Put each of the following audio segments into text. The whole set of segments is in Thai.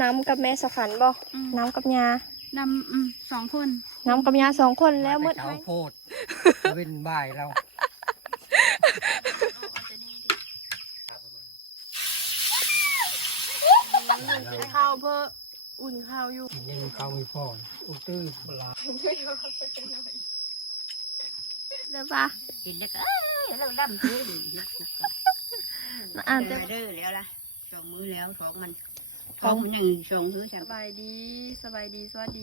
น้ำกับแม่สขันบ่น้ำกับยาน้ำ2 คนน้ำกับยา2 คนแล้วมืดให้โพดเว้นบ่ายเราข้าวเพื่ออุ่นข้าวอยู่ยังเขามีพ่ออุ้งตื้อปลาเด้อปะกินแล้วก็เราดำซื้อดิอ่านจะเด้อแล้วล่ะ2 มื้อแล้ว2 มัน1 2 มื้อสบายดีสวัสดี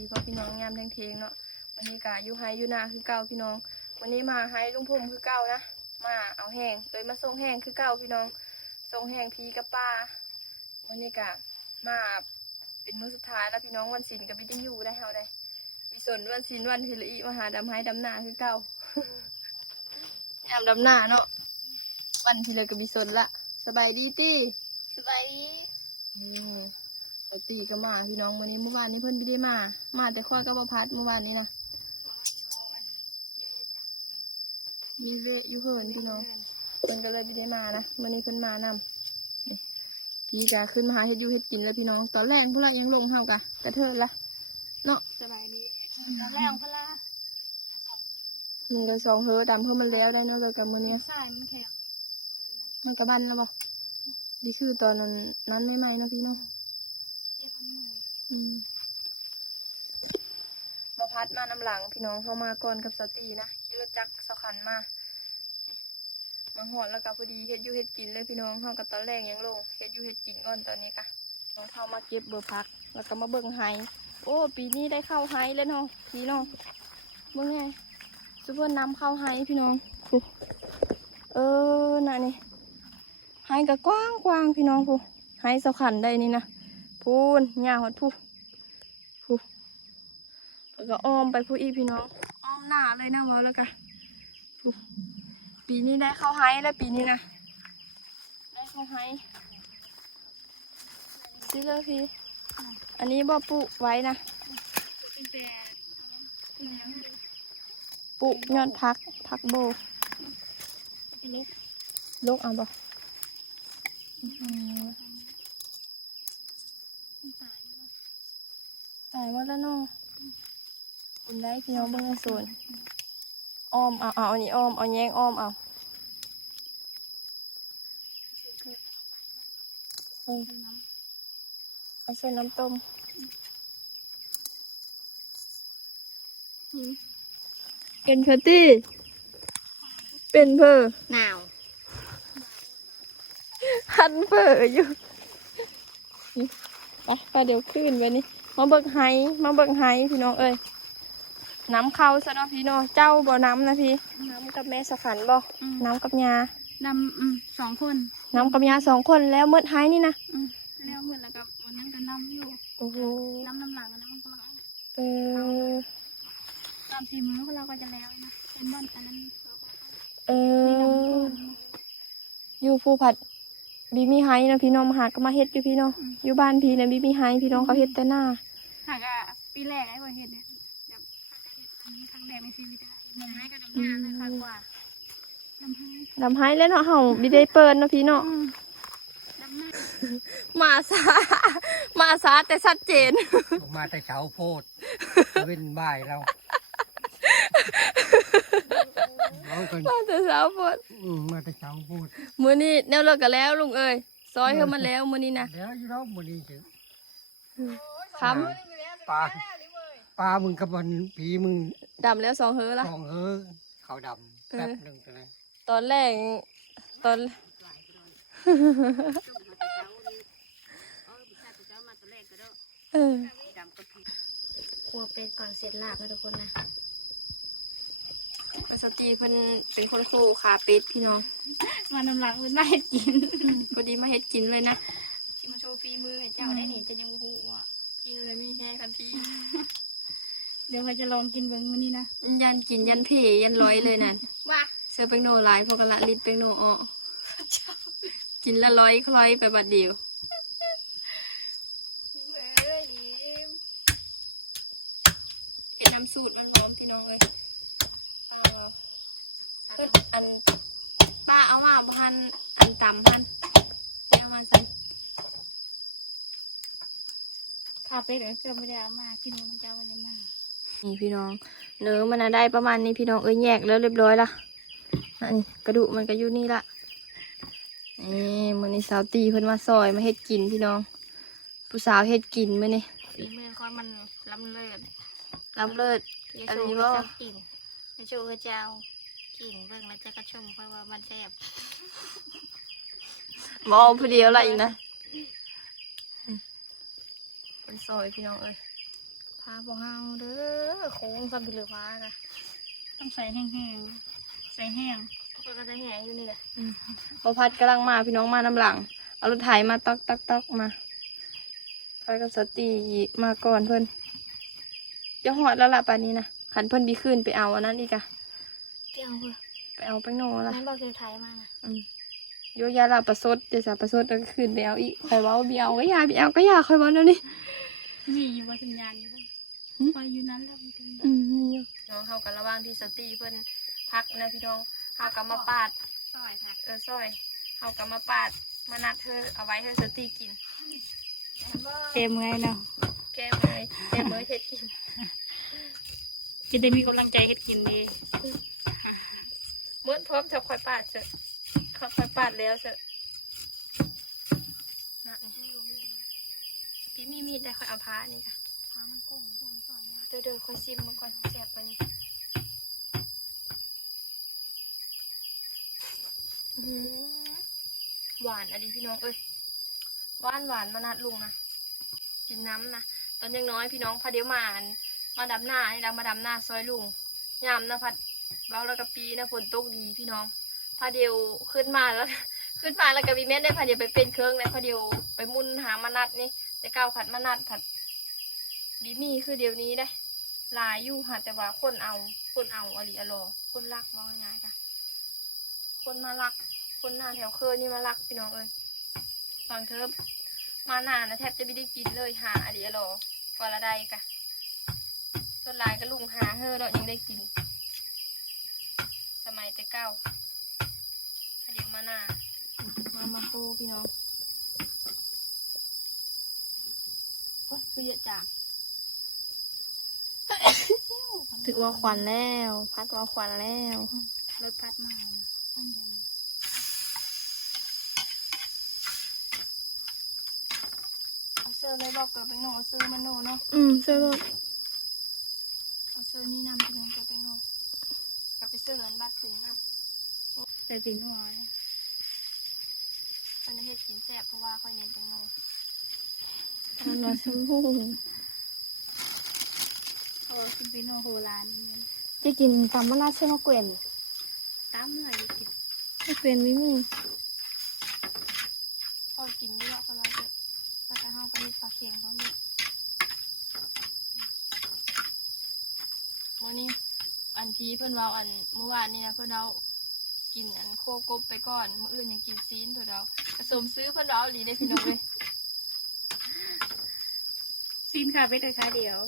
พ่อพี่น้องยามเที่ยงเนาะวันนี้กะอยู่ไฮอยู่นาคือเก่าพี่น้องวันนี้มาไฮลุงพุ่มคือเก่านะมาเอาแห้งเลยมาส่งแห้งคือเก่าพี่น้องส่งแห้งพีกับป้าวันนี้กะมาเป็นมื้อสุดท้ายแล้วพี่น้องวันศิลป์ก็ไม่ได้อยู่ได้เฮาได้มีส่วนวันศิลป์วันพิริมาหาดำไฮดำนาคือเก่ายามดำนาเนาะวันพิริก็มีส่วนละสบายดีตี้สบายดีปตีก็มาพี่น้องวันนี้เมื่อวานนี้เพิ่นไม่ได้มาแต่ข้อกับพัดเมื่อวานนี้นะมีเวอยู่เพิ่นพี่น้องเพิ่นก็เลยไม่ได้มานะวันนี้เพิ่นมานำพี่กะขึ้นมาหาเฮ็ดอยู่เฮ็ดกินแล้วพี่น้องตอนแรกพวกเรายังลงเฮากะกระเทิดละเนาะสบายดีตอนแรกพละมันก็2เฮือดำเพิ่มมันแล้วได้เนาะเลยกับมื้อนี้ใช่มันแข็งมันกระบันแล้วบ่ดีชื่อตอนนั้นไม่ไหมนะพี่น้องมาพัดมานำหลังพี่น้องเข้ามาก่อนกับสตีนะขี่รถจักรสขันมาหอดแล้วก็พอดีเฮ็ดอยู่เฮ็ดกินเลยพี่น้องเข้ากับตอนแรกยังลงเฮ็ดอยู่เฮ็ดกินก่อนตอนนี้ค่ะน้องเข้ามาเก็บเบอร์พักแล้วก็มาเบิ่งไฮโอ้ปีนี้ได้เข้าไฮเลยน้องพี่น้องเบิ่งไงซุปเปอร์น้ำเข้าไฮพี่น้องน่ะนี่ไฮก็กว้างพี่น้องผู้ไฮสขันได้นี่นะพูนหญ้าหดผู้แล้วก็อ้อมไปผู้อีพี่น้องอ้อมหน้าเลยนะวะแล้วกันปีนี้ได้เข้าไฮแล้วปีนี้นะได้เข้าไฮซื้อเลยพี่อันนี้บ่ปุไว้นะปุยอดพักโบลูกเอาบ่ตายหมดแล้วเนาะคุณได้พี่น้องเบิ่งในส่วนอ้อมเอาอันนี้อ้อมเอาแยงอ้อมเอาเอาใส่น้ำต้มเป็นเพอตี้เป็นเพอหนาวหันเพออยู่ไปเดี๋ยวขึ้นไปนี่มาเบิกไฮพี่น้องเอ้ยน้ำเข้าซะเนาะพี่น้องเจ้าบ่น้ำนะพี่น้ำกับแม่สขันบ่น้ำกับยาน้ำ2 คนน้ำกับยา2 คนแล้วมืดไฮนี่นะแล้วเหมือนแล้วกับวันนั้นก็น้ำอยู่โอ้โหน้ำหลังกันนะมันกำลังตอน4 มื้อเราก็จะแล้วนะเป็นบ้านอันนั้นอยู่ภูผัดบีมีไฮนะพี่น้องมาหาก็มาเฮ็ดอยู่พี่น้องอยู่บ้านพี่นะบีมีไฮพี่น้องเขาเฮ็ดแต่หน้าหากปีแรกไอ้คนเฮ็ดเนี่ยแบบอันนี้ครั้งแรกในชีวิตดำไห้กับดำนาเลยค่ะกว่าดำไฮแล้วเนาะเฮาบีได้เปิดเนาะพี่เนาะมาซาแต่ชัดเจนมาแต่เช้าโพดเว้นบ่ายเรามาแต่เช้าโพดมาแต่เช้าโพดมื้อนี้แนวเลิกกันแล้วลุงเอ้ยซอยเข้ามาแล้วมื้อนี้นะแล้วอยู่แล้วมื้อนี้ถึงครับปลามึงกับมันผีมึงดำแล้ว2 เฮือละเขาดำแป๊บนึงเลยตอนแรกคั่วเป็ดก่อนเสร็จลาบนะทุกคนนะสตีเพิ่นเป็นคนคู่ขาเป็ดพี่น้องมานำหลังเพิ่นมาเฮ็ดกินพอดีมาเฮ็ดกินเลยนะที่มาโชว์ฝีมือให้เจ้าได้นี่จะยังบ่ฮู้ว่ากินเลยมีแห้ทันทีเดี๋ยวเราจะลองกินเบิ่งมื้อนี้นะยันกินยันเพยันร้อยเลยนั่นว่าเสื้อเป็งโนหลายพอกะละลิดเป็งโนออกกินละร้อยคล้อยไปบัดเดียวเป็นน้ำสูตรมันหอมพี่น้องเลยอันป้าเอามาพันอันต่ำพันเอามาใส่ าเป็ดเกือบไม่ได้เอามากินมันจะวันนี้มา นี่พี่น้องเนื้อมันน่ะได้ประมาณนี้พี่น้องแยกแล้วเรียบร้อยละอันนี้กระดูกมันก็อยู่นี่ละนี่มื้อนี้สาวตีเพิ่นมาซอยมาเฮ็ดกินพี่น้องผู้สาวเฮ็ดกินมื้อนี้ ฝีมือเขามันล้ำเลิศ ล้ำเลิศ อย่า อัน โชว์ นี้ ให้ บ่ เจ้ากินอย่าโชว์ให้เจ้ากินเบิ่งแล้วจะกระชมเพราะว่ามันแซ่บ บ่เอาผู้เดียวละอีกนะเป็นซอยพี่น้องเอ้ยพาบ่เฮาเด้อโค้งซ้ำไปเลยพากะ ต้องใส่แห้งๆใส่แห้ง มันก็จะแห้งอยู่นี่แหละพอพัดกำลังมาพี่น้องมาน้ำหลังเอารถไถมาตอกมาพัดกับสตีมาก่อนเพิ่นจะหอดแล้วล่ะป่านนี้นะขันเพิ่นดีขึ้นไปเอาอันนั้นอีกอะ เจียวเพื่อ ไปเอาแป้งโนล่ะ นั่นบอกคือไทยมานะ โยยาลาประสดเดี๋ยวสาประสดแล้วก็ขึ้นไปเอาอีกคอยเว้าเบียวก็ยาเบียวก็ยาคอยเว้าแล้วนี่ มีอยู่ว่าสัญญาณอยู่คอยอยู่นั้นแล้วมีถึง นี่อยู่น้องเขากันระหว่างที่สตีเพิ่นพักนะพี่น้องเขากำมาปาด ซอยค่ะ ซอยเขากำมาปาดมานัดเธอเอาไว้ให้สตีกิน เต็มไงเนาะ แก้เลยแก้เมื่อเฮ็ดกิน จะได้มีกำลังใจเฮ็ดกินดี เมื่อพร้อมจะคอยปาดเสอะเขาคอยปาดแล้วเสอะนะพี่มีมีดได้คอยเอาผ้านี่ค่ะ พามันกุ้งกุ้งซอยเนี่ย เดี๋ยวคอยซิมมาก่อนแสบปะนี่หวานอะดิพี่น้องเอ้ยหวานมานัดลุงนะกินน้ำนะตอนยังน้อยพี่น้องพาเดี๋ยวมาดำหน้าให้เรามาดำหน้าซอยลุงยามนะพัดเบาแล้วก็ปีนะฝนตกดีพี่น้องพาเดียวขึ้นมาแล้วก็มีเม็ดได้พาเดียวไปเป็นเครื่องเลยพาเดียวไปมุนหามานัดนี่แต่ก้าวผัดมานัดผัดบีมีคือเดี๋ยวนี้ได้ลายอยู่ค่ะแต่ว่าคนเอาอลีอลอคนรักว่าง่ายๆค่ะคนมารักคนหน้าแถวเคยนี่มารักพี่น้องเอ้ยฟังเธอมาหน้านะแทบจะไม่ได้กินเลยหาอลีอลอก่อนละใดกะส่วนลายก็ลุงหาเธอเรายังได้กินสมัยแต่เก้าเดี๋ยวมาหน้ามาโคพี่น้องโอ้ยคือเยอะจังถึกว่าควันแล้วพัดว่าควันแล้ว รถพัดมานะ เอาเสื้อเลยบอกกับเป็นโนเอาเสื้อมันโนเนาะเสื้อเอาเสื้อนี่นำไปเลยกับเป็นโนกับไปเสื้อเงินบัตรถุงนะ ใส่สีหัวเนี่ย มันจะเฮ็ดกินแซ่บเพราะว่าค่อยเน้นเป็นโนมันมาซื้อหู โอ้คุณพี่โนโฮลาน จะกินตำมะนาวเชื่อมะเกวียน ตามเมื่ออยู่กิน มะเกวียนไม่มีพอกินเยอะก็แล้วเยอะแล้วก็ห้าวก็มีปลาเค็งเพราะมีวันนี้อันพีเพิ่นเราอันเมื่อวานนี่นะเพิ่นเรากินอันโคกบไปก่อนมื้ออื่นยังกินซีนเพิ่นเราผสมซื้อเพิ่นเราหลีได้พี่น้องเลย ซีนค่ะไปเลยค่ะเดียว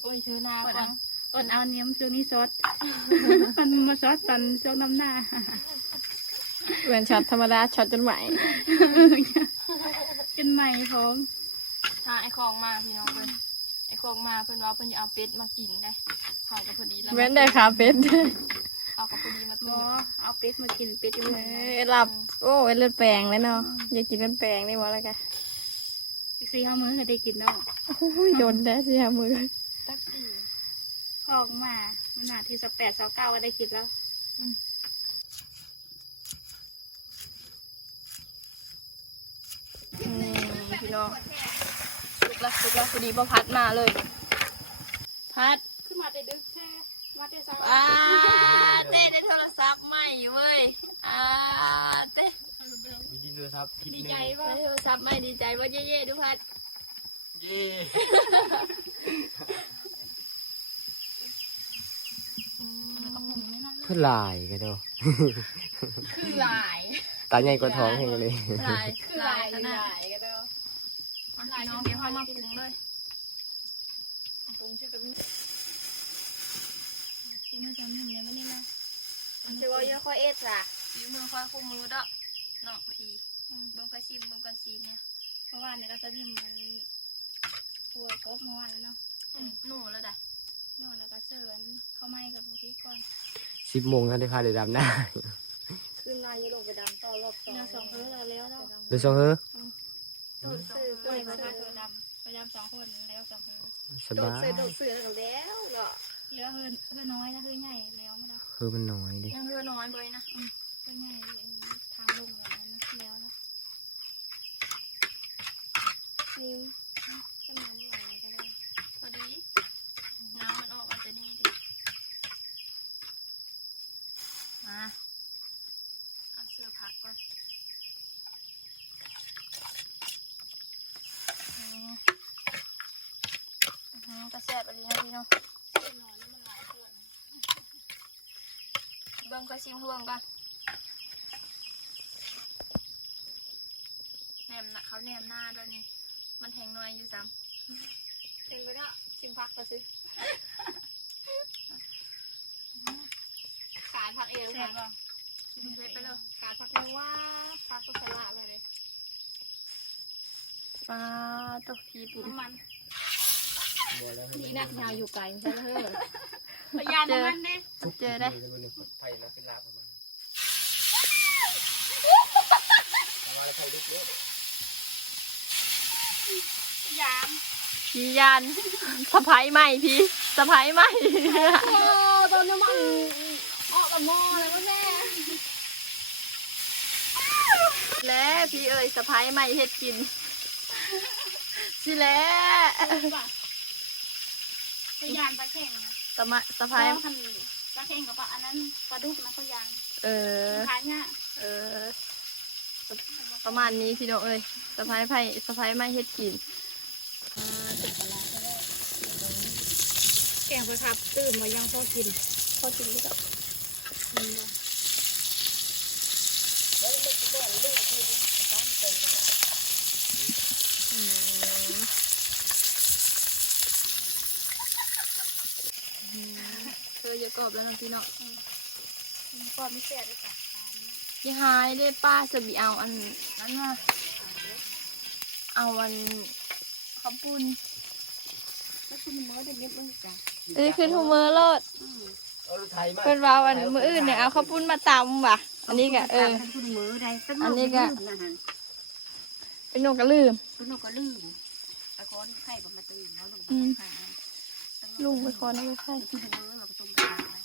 โอ้ยเธอนาก่อน อดเอาเนี้ยช่วงนี้ซดมันมาซดตอนช่วงน้ำหน้า เหมือนช็อตธรรมดาช็อตจนไหว เป็นใหม่พร้อม ถ้าไอ้ของมาพี่น้องเพิ่นไอ้ของมาเพิ่นว่าเพิ่นจะเอาเป็ดมากินได้เขาก็พอดีแล้ว แม่นได้ค่ะเป็ด เอาก็พอดีมา บ ตุ้ อ ม เอาเป็ดมากินเป็ดอยู่ เอ ไหน อหลับ โอ้ยเลือดแปลงเลยเนาะอยากกินเป็นแปลงได้หมดแล้วกัน อีก4-5 มื้อก็ได้กินเนาะ โอ้ยโดนได้สิค่ะมือ ตักตี ออกมามันหนาที่18-29ก็ได้กินแล้ว พี่น้องสุกละพอดีพ่อพัดมาเลย พัด ขึ้นมาแต่ดึกแค่มาแต่เช้า เต้ได้โทรศัพท์ใหม่เว้ยเต้ มีดินด้วยครับผิด ดี หนึ่ ใจ ง ว่า ได้โทรศัพท์ใหม่ดีใจว่าเย่ๆดูพัด เย่ ขึ้นลายกันเนาะ คือลาย ตาใหญ่กว่าท้องเองเลย ลายคือลายขนาดลายน้องเดี๋ยวเข้ามาปรุงเลยปรุงชื่อกับนี่ ที่มันทำถึงเนี่ยไม่ได้นะ ชื่อว่าเยอะค่อยเอ็ดล่ะยืมมือค่อยคู่มือดอกเนาะพี่เบิ่งค่อยซิมเบิ่งกันซีเนี่ย เพราะว่า านเนี่ยก็จะมีมันปัวกบเมื่อวานแล้วเนาะ หนูแล้วได้ นอนแล้วก็เชิญเข้าไม้กับพี่ก่อน 10 โมงแล้วได้พาได้ดำหน้า ขึ้นมาจะลงไปดำต่อรอบสอง เนื้อสองเฮ้อเราแล้วเนาะ เดี๋ยวส่งเฮ้อ ตูดซื้อตัวเขาพาตัวดำพยายาม2 คนแล้ว2เฮ้อ ส โด บา ด ย เสือโดดเสือกันแล้วเนาะ เหลือเฮ้อน้อยนะเฮ้อใหญ่แล้วมั้งเนาะ เฮ้อมันน้อยดิ ยังเฮือน้อยเบยนะ เฮ้อใหญ่ทางลงแบบนั้นนะแล้วเนาะ นิ้ว ก็น้ำไหลก็ได้ พอดีน้ำมันออกมาจะนี่ดิมาเอาเสื้อผักก่อนกระแสบอะไรนะพี่เนาะ นอนนี่มันหลายคน เบิ่งก็ชิมเบิ่งก่อนแหนมนะเขาแหนมหน้าด้วยนี่มันแห้งน้อยอยู่ซ้ เป็นไปได้ชิมพักก็ซื้อขายผักเอง แซ่ ค่ะ บป่ะ ำเล็บไปเลย ขายผักเองว่าผักกุศลมาเลย ปลาตกพีปุ่น น้ำมัน นี่นักยาวอยู่ไกลใช่ไหมเฮ้ย พยายามน้ำมันเด้ เจอได้ ไผ่แล้วเป็นลาบประมาณมาแล้วไผ่ลึกเยอะ พยายาม พี่ยันสะพายใหม่พี่สะพายใหม่ โอ้ตอนน้ำมันออกกับหม้อเลยว่าแม่ แล้วพี่เอ๋ยสะพายใหม่เฮ็ดกินสิแล้ว พยายามปลาแข็งนะ สะพาย แล้วคันปลาแข็งกับปลาอันนั้นปลาดุกนะพยายาม เออ ขายเนี่ย เออ ประมาณนี้พี่น้องเอ้ยสะพายไผ่สะพายใหม่เฮ็ดกิน แกงไปครับตื่นมายังพอกิน พอกินก็ได้ เธอเยอะกรอบแล้วนะพี่เนาะ ก็ไม่เสียด้วยค่ะ ยังหายได้ป้าจะบีเอาอันนั้นมาเอาอันข้าวปุ้น แล้วคือมันเมื่อเด็กนิดนึงจ้ะ เอ้ยขึ้นหัวมือโลด เอารถไถมา เพิ่นว่าวันมื้ออื่นเนี่ยเอาข้าวปุ้นมาตำว่ะ อันนี้ก็คุณมือใด อันนี้ก็เป็นนกกระลืม คุณนกก็ลืมตะกอนไข่ผมมาตื่นแล้วลุง ลุงไปขอน้ำไปไข่ คุณมือเราก็ต้มไป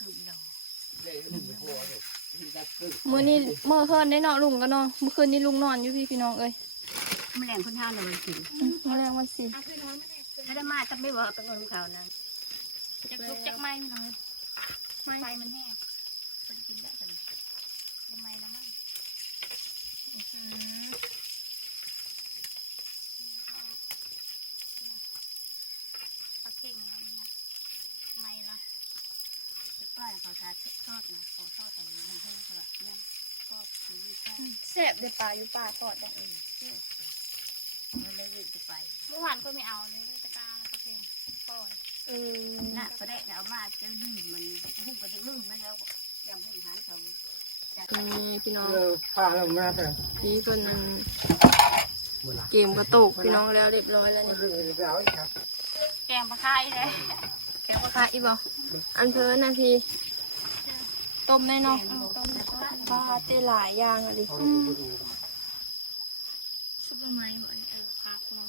ตื่นดอก เลยลืมไปหัวเลยที่จักคือ มื้อนี้มื้อคืนได้เนาะลุงก็เนาะเมื่อคืนนี้ลุงนอนอยู่พี่น้องเอ้ย แมลงคนห้าเลยกิน มื้อแรงวันสิ เอาขึ้นน้อยไม่ได้ ถ้าได้มาจะไม่บอกเป็นคนข่าวนั้น จะลุกจากไม้ไม่น้อยไฟมันแห้ง เป็นกินได้กัน เป็นไม้แล้วมั้งปลาเข่งอะไรเนี่ยไม้ละ ป้าเขาทาทอดนะเขาทอดแต่มันแห้งสลับเนี่ยก็คือแค่ แซ่บได้ปลาอยู่ป่าทอดได้ มันเลยจะไป เมื่อวานก็ไม่เอาเลยตะกร้าปลาเข่งปล่อย น่ะก็ได้เอามาจะลืมมันหุ้มก็จะลืมมันแล้วยำหุ้มหานเขา นี่พี่น้อง ผ้าเรามาแต่ พี่เพิ่นเกมกระตุกพี่น้องแล้วเรียบร้อยแล้วเนี่ย ไปเอาอีกครับ แกงปลาคายเลย แกงปลาคาอีบ่อันเพิ่นน่ะพี่ต้มแม่เนาะ ต้มแล้วก็ ปลาตีหลายอย่างอ่ะดิ ซุปเปอร์ไม้หมดพักเนาะ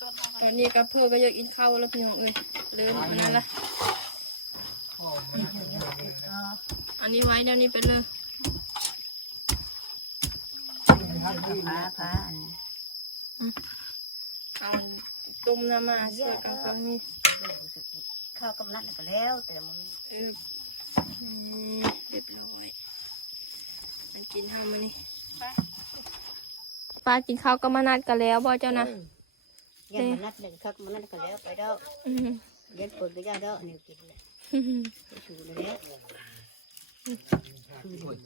สดเอา ตอนนี้ก็เพิ่นก็อยากกินข้าวแล้วพี่น้องเอ้ยเริ่มอันนั้นละอันนี้ไว้เดี๋ยวนี้ไปเลย ผ้า เอาต้มน้ำมาเชื่อกันคำนี้ ข้าวกำลังก็แล้วแต่มึง เรียบร้อยมันกินข้าวมานี่ปลากินข้าวก็มานัดกันแล้วบ่เจ้านะ ยันมันนัดหนึ่งข้าวมันนัดก็แล้วไปดอกยันปวดก็ยาดอกนี่กินเลยชูเลย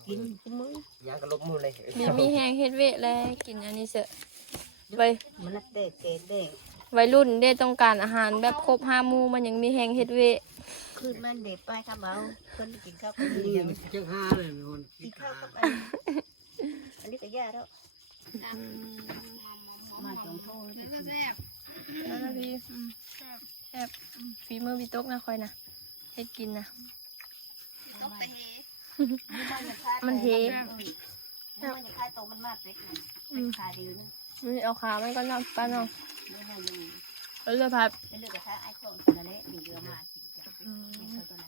กินมึง ยางกระลบมือเลย มีแห้งเฮ็ดเวะแล้วกินอันนี้เสอะไว มันนัดเด็กเกดเด็ก วัยรุ่นได้ต้องการอาหารแบบครบห้าหมู่มันยังมีแห้งเฮ็ดเวะ คืนมันเด็กไปข้าวเมาคนกินข้าวกัน นี่ เดียว มันจะห้าเลยคน กินข้าวกับ าเด้อมาจงโทษ แซ่บ นั่นนะพี่ แซ่บ แซ่บฝีมือพี่ต๊กนะคอยนะเฮ็ดกินนะ ต้องไปเฮ มันเฮ มันจะคายโตมันมากเป็ดนะเป็ดคาดีนะ มันเอาขามันก็นอนป้าน้อง นี่มันยัง แล้วเลยพัด เป็นเรื่องกระทะไอ้คนตัวเล็กดีเยอะมากจริงจังนี่เขาตัวไหน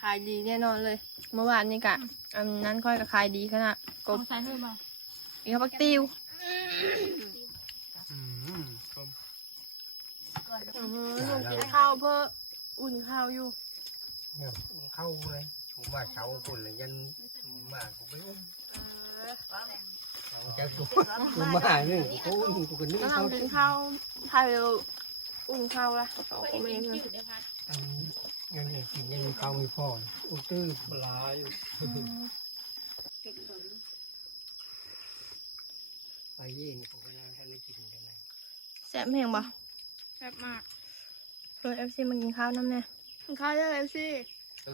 ขายดีแน่นอนเลย เมื่อวานนี่กะอันนั้นค่อยก็ขายดีขนาดก เอา บ ใส่เพิ่มมา อีกข้าวปักติว ลุงกินข้าวเพื่ออุ่นข้าวอยู่ เนี่ยเข้าเลยผมว่าเช้าคนเลยยันมาผมไม่อุ้มเอาจะกูกูมาหนึ่งกูอุ้มกูก็นึก กำลั เขา งกินข้าวไทยอุ่นข้าวละเขาก็ไม่เงิน อันยังเนี่ยกินยังมีข้าวมีพ่ออุ้ตื้อปลาอยู่ไปเย็นผมก็น่าท่านได้กินยังไง แซ่บแห้งบ่ แซ่บมาก เพื่อFC มากินข้าวน้ำเนี่ยกินข้าวได้ FC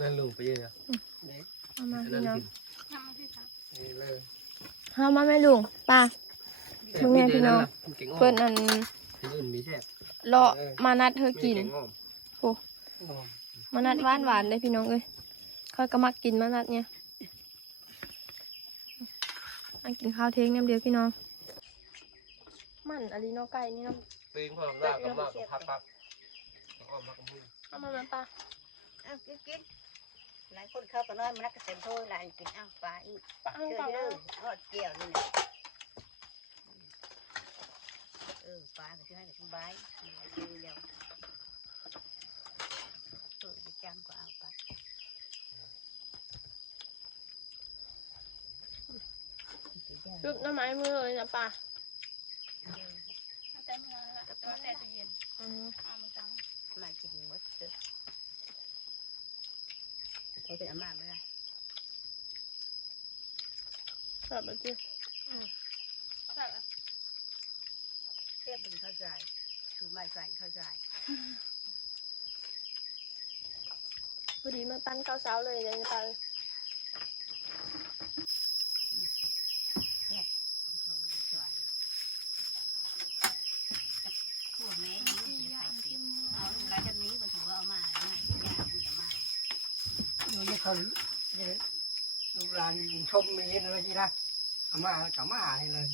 นั่นลุงไปเยอะ เด็ก เอามา นั่ พี่ น น้อง กิน ทำมาพี่ครับ เลย เอามาแม่ลุงป้า เพื่อนอัน อื่นมีแซ่บ เลาะมานัดเธอกิน แกงอ้อม มานัดหวานหวานเลยพี่น้องเอ้ยค่อยก็มักกินมานัดเนี่ยอันกินข้าวเทงน้ำเดียวพี่น้องมันอาลีโนไก่นี่น้อง ปีนพอลากก็มากพักอ้อมมากกับมือ เอามามันป้า อ้าวกินหลายคนเข้ากันน้อยมันนักเต็มถ้วยหลายกินอ้าวปลาอีก ป้าเอา เชื่อ ป้า เด้อทอดเกี่ยวนี่นะปลาก็ชื่อให้สบายชื่อเดียวจะจำก็เอาไป จุบน้ำไม้มือเลยนะป้า แต่เมื่อละแต่ว่าแต่จะเย็น อืม เอามาจัง มากินหมดเด้อเขาเป็นอาม่าไหมล่ะ แบบแบบนี้ แซ่บ เทียบเป็นข้าวใจถูไม่ใส่ข้าวใจ พอดีเมื่อปั้นข้าวเช้าเลยเลยนะป้าเลย พวกแม่นี้จะใส่ติดเอาหลายแบบนี้ก็ถือว่าเอามาง่ายยากคุณเอามา ดูยังเขาลูกหลานชมมีเลยจีละอามากับมาให้เลย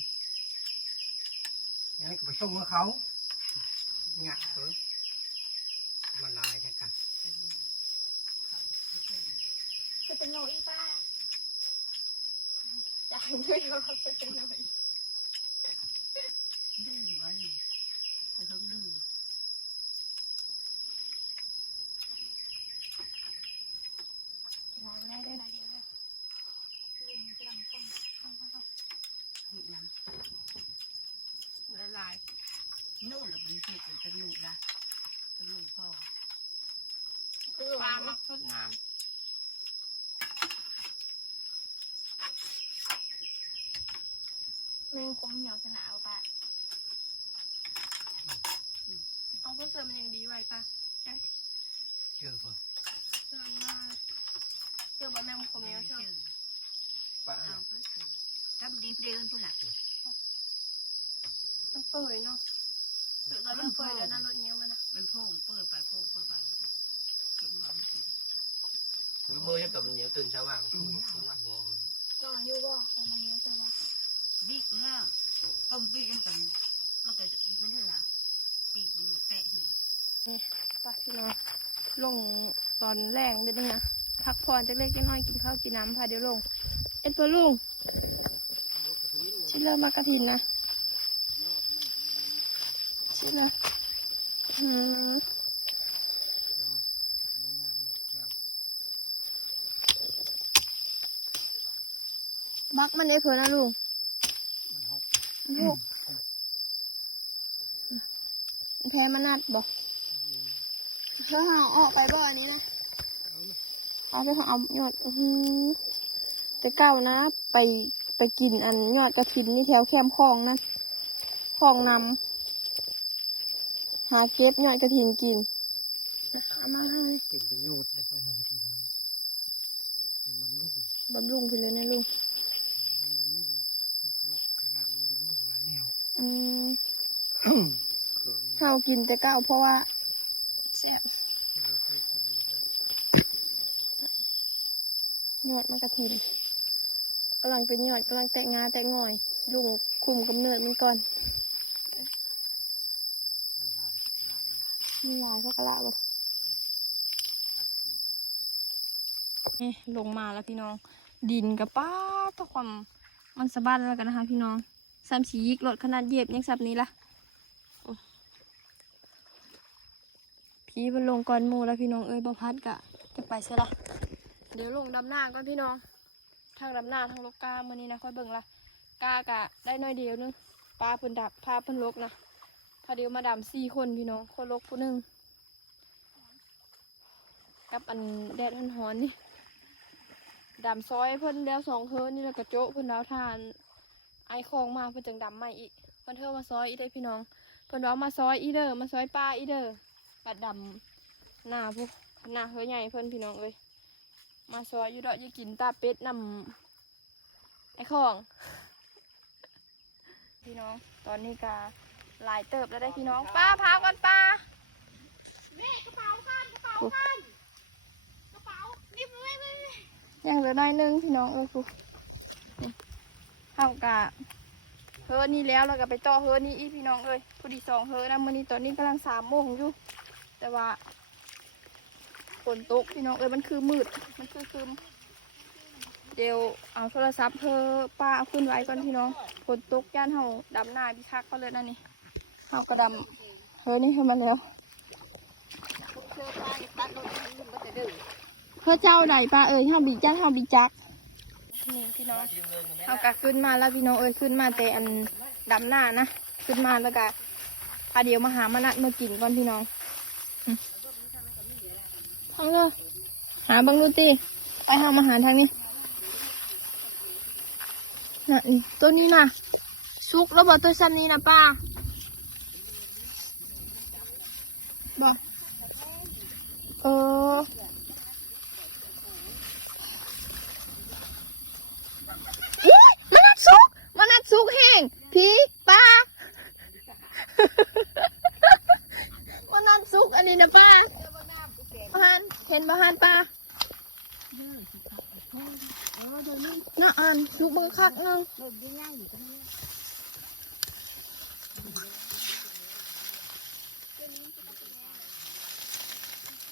นี่ก็ไปชมกับเขาเนี่ยมาลายแค่กัน จะเป็นโนอีป้าจางด้วยเขาจะเป็นโนอี ดื้อวะนี่เขาต้องดื้อ ลายได้ด้วยนะเดียวเลยจะลำส้ม หิน้ ละลาย ำนู่นละมันสุกตะนูละตะนูพ่อ ปลามักสดน้ำ แมงคมเหนียวจะหนาวป้า เอาก็เสือมันยังดีไว้ป้า เจอปะ เสือมากเสือบ่แม่งคมเนี้ยเสือ ป้า เอาไปสิทำดีเดินผู้หลัก มันเปื่อยเนาะเสือตอนมันเปื่อยแล้วน่ารถเงี้ยมันนะ มันโพ่งเปิดไปโพ่งเปิดไปกินก่อนกิน มือให้กับมันเหนียวตื่นเช้าว่างทุ่งวันบอล นอนอยู่บ่แต่มันเนี้ยเสือบ่ บิ๊กเนี่ยก้มบิ๊กยังกันมันก็มันชื่ออะไรปีกมันแตะเหรอ ป้าพี่น้องลงตอนแรงเด็ดนึงนะพักผ่อนจากเล็กน้อยกินข้าวกินน้ำพาเดี๋ยวลงเอ็ดเพื่อลุงชิเลอร์มากระถินนะชิเลอร์มักมันได้เพื่อนะลุงมันหกแพ้มันนัดบอกเพื่อหาออกไปบ่อนี้นะเอาไปหาเอายอดแต่เก้านะ ไปกินอันยอดกระถินนี่แถวแคมคลองนะคลองนำหาเก็บยอดกระถินกินเอามาให้ กินประโยชน์ได้ประโยชน์ทีเป็นบำรุง บำรุงไปเลยนะลุงเฮากินแต่ก้าวเพราะว่าแซ่บยอดมันกระถิ่นกำลังเป็นยอดกำลังแตกงาแตกง่อยลุงคุมกำเนิดมันก่อนมีลายก็กระลาบ่นี่ลงมาแล้วพี่น้องดินกับป้าตะความมันสะบัดแล้วกันนะคะพี่น้องซ้ำสียิกรถขนาดเย็บยังสับนี้ละพี่มันลงก่อนหมูแล้วพี่น้องเอ้ยบ่พัดกะจะไปใช่ละเดี๋ยวลงดำหน้าก่อนพี่น้องทางดำหน้าทางลกกาเมื่อนี้นะค่อยเบิ่งละกากะได้น้อยเดียวนึงปลาเพิ่นดับพาเพิ่นลกนะพาเดียวมาดำ4 คนพี่น้องคนลกผู้หนึ่งกับอันแดดร้อนๆนี่ดำซอยเพิ่นแล้ว2 เฮิร์นี่แล้วก็โจ๊ะเพิ่นแล้วทานไอคองมาเพิ่นจังดำใหม่อีกเพิ่นเธอมาซอยอีได้พี่น้องเพิ่นว่ามาซอยอีเด้อมาซอยป้าอีเด้อบัดดำหน้าพวกหน้าเฮือใหญ่เพิ่นพี่น้องเอ้ยมาซอยอยู่ดอกอย่ากินตาเป็ดนำไอคองพี่น้องตอนนี้ก็หลายเติบแล้วได้พี่น้องป้าพาก่อนป้าแม่กระเป๋าข้านกระเป๋าข้านกระเป๋ารีบเลยยังเหลือน้อยนึงพี่น้องเอ้ยครูนี่เฮากะเฮิร์นี่แล้วเราก็ไปต่อเฮิร์นี่อีพี่น้องเอ้ยพอดี2 เฮิร์นะมื้อนี้ตอนนี้กำลัง3 โมงอยู่แต่ว่าฝนตกพี่น้องเอ้ยมันคือมืดมันคือคืมเดี๋ยวเอาโทรศัพท์เธอป้าเอาขึ้นไว้ก่อนพี่น้องฝนตกย่านเฮาดำหน้าพี่คักเขาเลยนั่นนี่เฮากระดำเฮิร์นี่ขึ้นมาแล้วเพื่อเจ้าใดป้าเอ้ยเฮาบีจักนี่พี่น้องเฮากะขึ้นมาแล้วพี่น้องเอ้ยขึ้นมาแต่อันดำหน้านะขึ้นมาแล้วก็พาเดี๋ยวมาหามานัดมากินก่อนพี่น้องทางเลยหาบังดูตีไปหามาหาทางนี้น่ะตัวนี้นะซุกแล้วบอกตัวซ้ำนี้นะป้าบอกมันนัดซุกแห้งพี่ป้า มันนัดซุกอันนี้นะป้าบ้านเห็นบ้านป้าน่าอ่านซุกเบิ่งคักนึง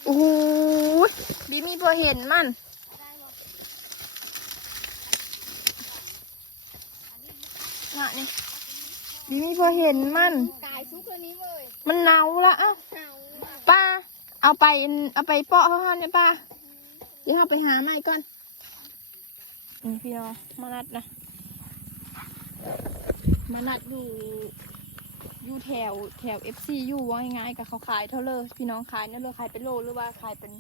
โอ้โหบีมีพอเห็นมันน่ะนี่บีมีพอเห็นมันมันเน่าละอ้าวป้าเอาไปเปาะเขาเนี่ยป้าเดี๋ยวเราไปหาใหม่ก่อนพี่น้องมานัดนะมานัดอยู่แถวFC อยู่ว่าง่ายๆกับเขาขายเท่าเลยพี่น้องขายนั่นเลยขายเป็นโลหรือว่าขายเป็น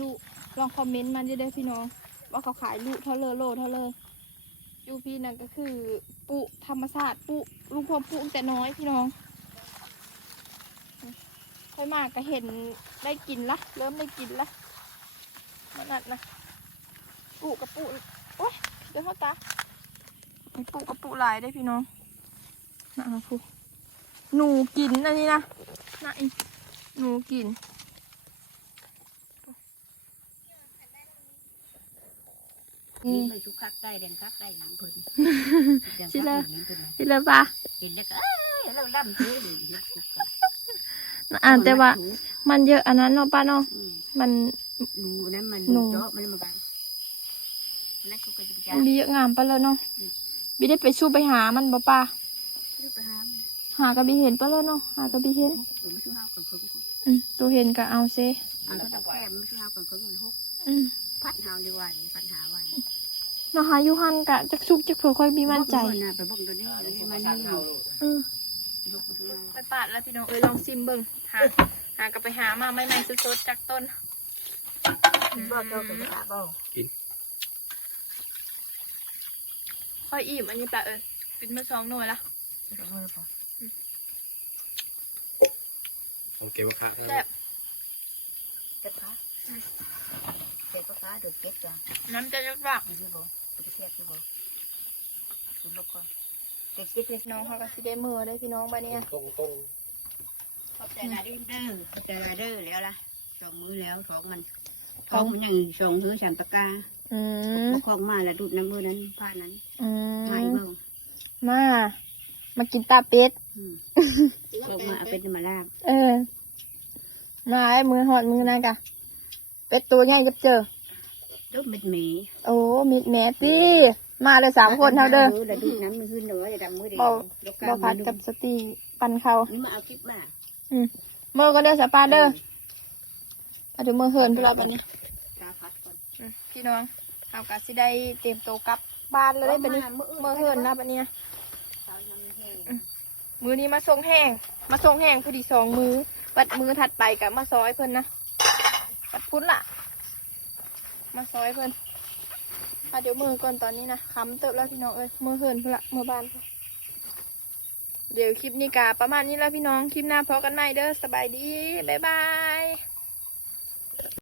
ลูกลองคอมเมนต์มาได้พี่น้องว่าเขาขายลูกเท่าเลยโลเท่าเลยอยู่พี่นั่นก็คือปุธรรมศาสตร์ปุลุงพรปุแต่น้อยพี่น้องค่อยมากก็เห็นได้กินละเริ่มได้กินละมานัดนะปุกับปุโอ้ยเดี๋ยวเขาตาปุกับปุหลายได้พี่น้องนะพูหนูกินอันนี้นะน่ะหนูกินนี่มันชุกคักได้แดงคักได้น้ำผึ้งชิเลยปะกินแล้วก็เราล่ำเชื่อเลยอ่านแต่ว่ามันเยอะอันนั้นเนาะป้าเนาะมันหนูนั้นมันเยอะมันมาบังมันเยอะงามไปเลยเนาะบีได้ไปสู้ไปหามันบ่ป้าหากระบีเห็นไปเลยเนาะหากระบีเห็นตัวเห็นก็เอาเซ่เอาถ้าแก้มไม่ช่วยเฮากันเพิ่งมันฮุกพัดเฮาดีวันพัดหาวันเนาะหายูฮันกะจักซุกจักเผื่อค่อยมีมั่นใจไปบ่งตัวนี้มันไปปาดแล้วพี่น้องลองซิมเบิ่งหากระไปหามาใหม่ๆสดๆจากต้นบ่โตกับตาบ่กินค่อยอิ่มอันนี้ปลากินมา2 หน่วยละโอเคว่าค่ะแซ่บเจ็บขา เจ็บปะคะโดดเจ็บจ้ะ น้ำจะยกดัก คือบ่ไปเทียบคือบ่คือบ่ก่อนเจ็บเจ็บเลย น้องเขาก็สิได้มือได้พี่น้องบ้านเนี้ย ตรงตรง ขอบใจลาเด้อขอบใจลาเด้อแล้วล่ะสองมือแล้วท้องมันท้องมันยังสองมือสามปากกา อืม ของมาแล้วดูดน้ำมือนั้นผ้านั้น อื ไม่ ม เบิ่ง มากินตาเป็ด ส่งมาเอาเป็นมาลาบ เออ มาไอ้มือหอดมือนั่นกะเป็ดตัวใหญ่กับเจอ ดูดเม็ดหมี โอ้มิดแม่ตี้มาเลย3 คนเท่าเด้อ แล้วดูดน้ำมือขึ้นเด้ออย่าดำมือเดียว บ่พัดกับสตีปันเขา นี่มาเอาคลิปมา มือก็เด้อสปาเด้อเอาถึงมือเหินพวกเราแบบนี้ ตาพัดก่อน พี่น้องเอากะสิได้เตรียมตัวกลับบ้านแล้วได้แบบนี้มือเหินนะแบบนี้นะมือนี้มาส่งแห้งพอดี2 มือบัดมือถัดไปกับมาซอยเพิ่นนะบัดพุ่นล่ะ มาซอยเพิ่นเดี๋ยวมือก่อนตอนนี้นะค้ำเติบแล้วพี่น้องเอ้ยมือเหินพุ่นละมือบ้านพุ่นเดี๋ยวคลิปนี้กะประมาณนี้แล้วพี่น้องคลิปหน้าพอกันใหม่เด้อสบายดีบ๊ายบาย